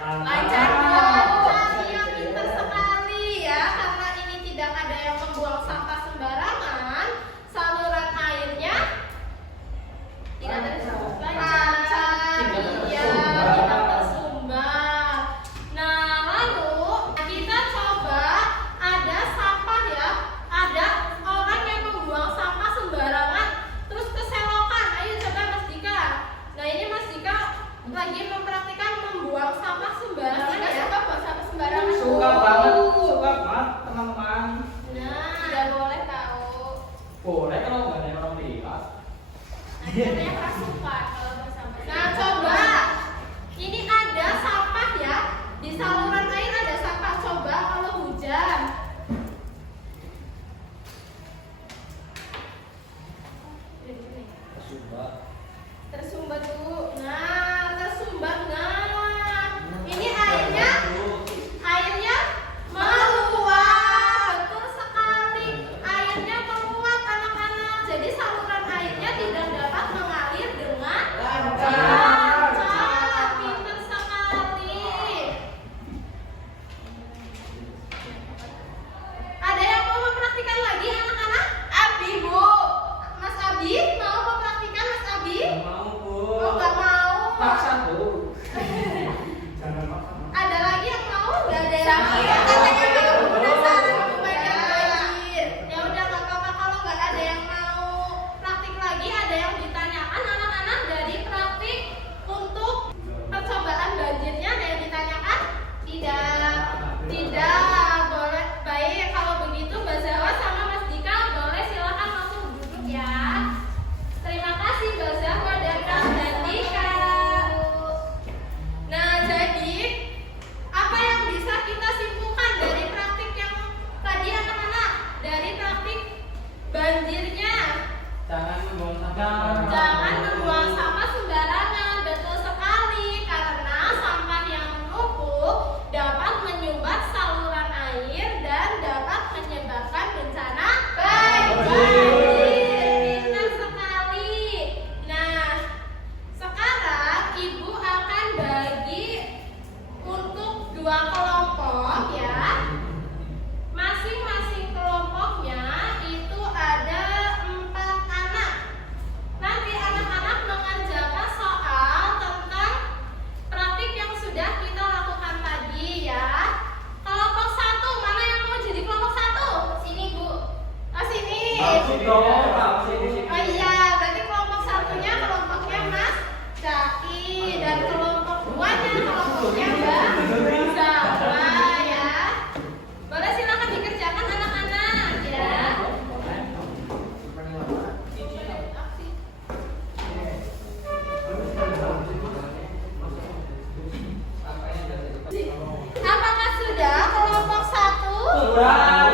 Lancar Bu. Iya, pintar sekali ya. Karena ini tidak ada yang membuang sampah sembarangan, saluran airnya tidak tersumbat. Lancar. Iya, tidak tersumbat. Nah, lalu kita coba ada sampah ya. Ada orang yang membuang sampah sembarangan terus ke selokan. Ayo coba Mas Dika. Nah, ini Mas Dika lagi mempraktikkan membuang sampah sembarangan ya. Suka buang sampah sembarangan. Suka banget teman-teman. Nah, tidak boleh tahu. Boleh kalau nggak ada yang orang lihat. Katanya kerasukan kalau buang sampah. Nah, coba. Ini ada sampah ya. Di saluran air ada sampah. Coba kalau hujan. Tersumbat Bu. Nah, tersumbat. Nah, ini airnya meluap. Betul sekali. Airnya meluap anak-anak. Jadi saluran airnya tidak dapat mengalir dengan lancar. Pintar sekali. Ada yang mau mempraktikkan lagi anak-anak? Abi Bu. Mas Abi mau mempraktikkan Mas Abi? Mau Bu. Oh, nggak mau. Paksa Bu. Jangan maksa. Ada lagi yang mau? Nggak ada yang Sakit. mau. Katanya mau penasaran banyak lagi. Ya udah nggak apa-apa kalau nggak ada yang mau praktik lagi. Ada yang ditanyakan anak-anak dari praktik untuk percobaan banjirnya. Ada yang ditanyakan? Tidak. Tidak. Boleh. Baik kalau begitu Mbak Zawa sama Mas Dika boleh silakan langsung duduk ya. Terima kasih Mbak Zawa dan Kak Dika. Nah, jadi apa yang bisa kita simpulkan dari praktik yang tadi anak-anak? Dari praktik banjirnya. Jangan membuang sampah. Jangan membuang sampah sembarangan. Betul sekali, karena sampah yang menumpuk dapat menyumbat saluran air dan dapat menyebabkan bencana banjir. Pintar sekali. Nah, sekarang Ibu akan bagi untuk 2 kelompok ya. Masing-masing kelompoknya itu ada 4 anak. Nanti anak-anak mengerjakan soal tentang praktik yang sudah kita lakukan tadi ya. Kelompok 1, mana yang mau jadi kelompok 1? Sini Bu. Oh sini. Oh iya, berarti kelompok 1-nya kelompoknya Mas Zaki dan kelompok 2-nya kelompoknya Mbak Zawa ya. Boleh silakan dikerjakan anak-anak ya. Apakah sudah kelompok 1? Sudah.